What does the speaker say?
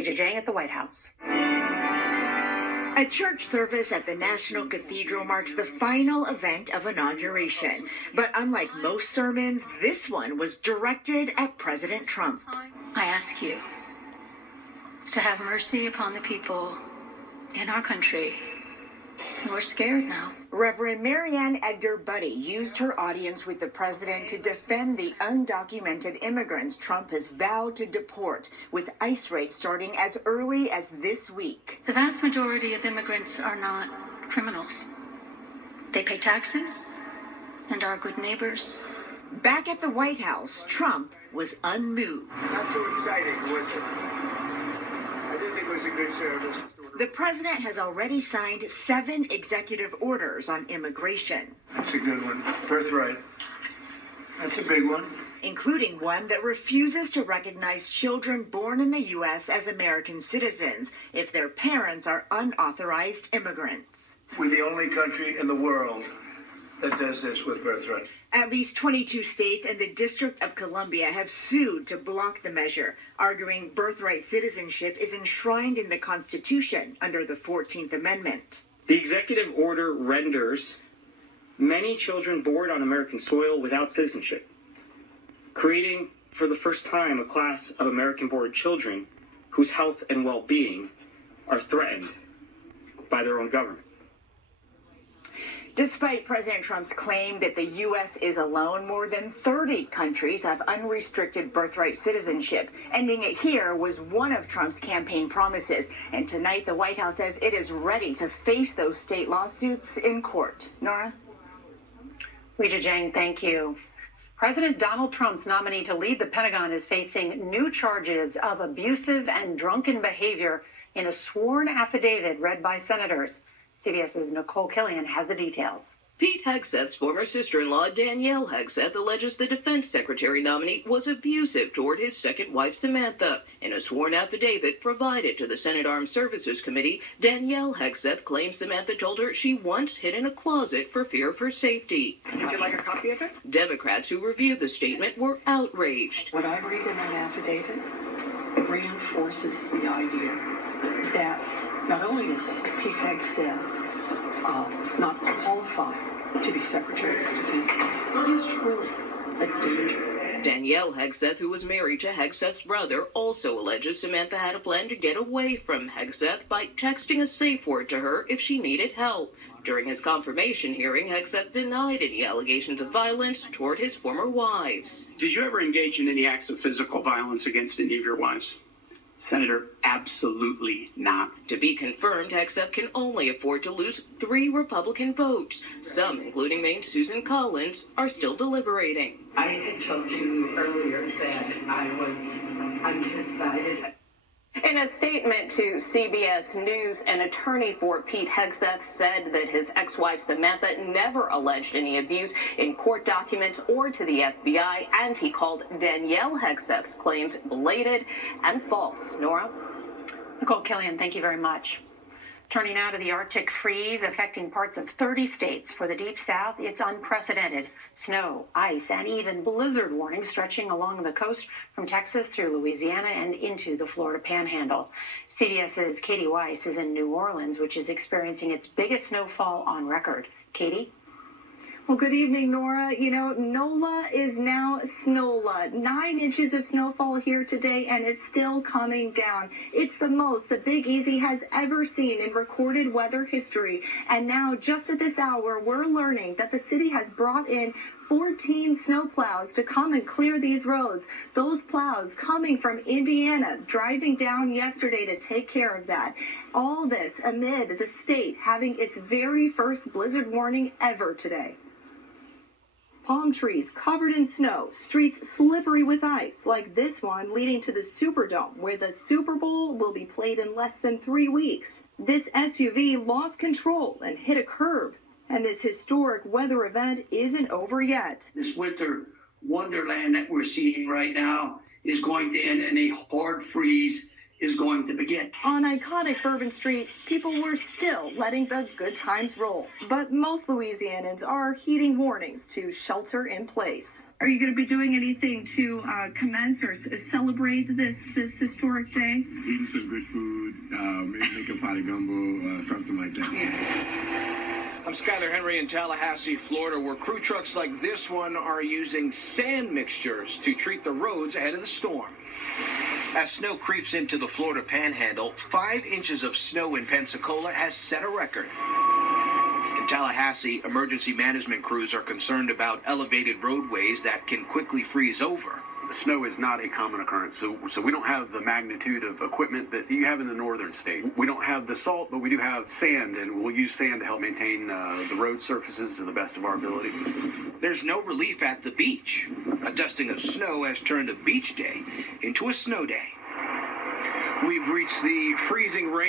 Weijia Jiang at the White House. A church service at the National Cathedral marks the final event of inauguration. But unlike most sermons, this one was directed at President Trump. I ask you to have mercy upon the people in our country who are scared now. Reverend Marianne Edgar Buddy used her audience with the president to defend the undocumented immigrants Trump has vowed to deport, with ICE raids starting as early as this week. The vast majority of immigrants are not criminals. They pay taxes and are good neighbors. Back at the White House, Trump was unmoved. Not too exciting, was it? I didn't think it was a good service. The president has already signed 7 executive orders on immigration. That's a good one. Birthright. That's a big one. Including one that refuses to recognize children born in the U.S. as American citizens if their parents are unauthorized immigrants. We're the only country in the world that does this with birthright. At least 22 states and the District of Columbia have sued to block the measure, arguing birthright citizenship is enshrined in the Constitution under the 14th Amendment. The executive order renders many children born on American soil without citizenship, creating for the first time a class of American-born children whose health and well-being are threatened by their own government. Despite President Trump's claim that the U.S. is alone, more than 30 countries have unrestricted birthright citizenship. Ending it here was one of Trump's campaign promises. And tonight, the White House says it is ready to face those state lawsuits in court. Nora? Weijia Jiang, thank you. President Donald Trump's nominee to lead the Pentagon is facing new charges of abusive and drunken behavior in a sworn affidavit read by senators. CBS's Nicole Killian has the details. Pete Hegseth's former sister-in-law, Danielle Hegseth, alleges the defense secretary nominee was abusive toward his second wife, Samantha. In a sworn affidavit provided to the Senate Armed Services Committee, Danielle Hegseth claims Samantha told her she once hid in a closet for fear of her safety. Would you like a copy of it? Democrats who reviewed the statement were outraged. What I read in that affidavit reinforces the idea that not only is Pete Hegseth not qualified to be Secretary of Defense, he is truly a danger. Danielle Hegseth, who was married to Hegseth's brother, also alleges Samantha had a plan to get away from Hegseth by texting a safe word to her if she needed help. During his confirmation hearing, Hegseth denied any allegations of violence toward his former wives. Did you ever engage in any acts of physical violence against any of your wives? Senator, absolutely not. To be confirmed, Hegseth can only afford to lose 3 Republican votes. Some, including Maine's Susan Collins, are still deliberating. I had told you earlier that I was undecided. In a statement to CBS News, an attorney for Pete Hegseth said that his ex-wife Samantha never alleged any abuse in court documents or to the FBI, and he called Danielle Hegseth's claims belated and false. Nora? Nicole Killian, thank you very much. Turning now to the Arctic freeze affecting parts of 30 states. For the Deep South, it's unprecedented. Snow, ice, and even blizzard warnings stretching along the coast from Texas through Louisiana and into the Florida Panhandle. CBS's Katie Weiss is in New Orleans, which is experiencing its biggest snowfall on record. Katie? Well, good evening, Nora. You know, NOLA is now SNOLA. 9 inches of snowfall here today, and it's still coming down. It's the most the Big Easy has ever seen in recorded weather history. And now, just at this hour, we're learning that the city has brought in 14 snowplows to come and clear these roads. Those plows coming from Indiana, driving down yesterday to take care of that. All this amid the state having its very first blizzard warning ever today. Palm trees covered in snow, streets slippery with ice, like this one leading to the Superdome, where the Super Bowl will be played in less than 3 weeks. This SUV lost control and hit a curb, and this historic weather event isn't over yet. This winter wonderland that we're seeing right now is going to end, and a hard freeze is going to begin. On iconic Bourbon Street, people were still letting the good times roll. But most Louisianans are heeding warnings to shelter in place. Are you going to be doing anything to commence or celebrate this historic day? Eating some good food, maybe make a pot of gumbo, something like that. I'm Skyler Henry in Tallahassee, Florida, where crew trucks like this one are using sand mixtures to treat the roads ahead of the storm. As snow creeps into the Florida Panhandle, 5 inches of snow in Pensacola has set a record. In Tallahassee, emergency management crews are concerned about elevated roadways that can quickly freeze over. The snow is not a common occurrence, so we don't have the magnitude of equipment that you have in the northern state. We don't have the salt, but we do have sand, and we'll use sand to help maintain the road surfaces to the best of our ability. There's no relief at the beach. A dusting of snow has turned a beach day into a snow day. We've reached the freezing rain.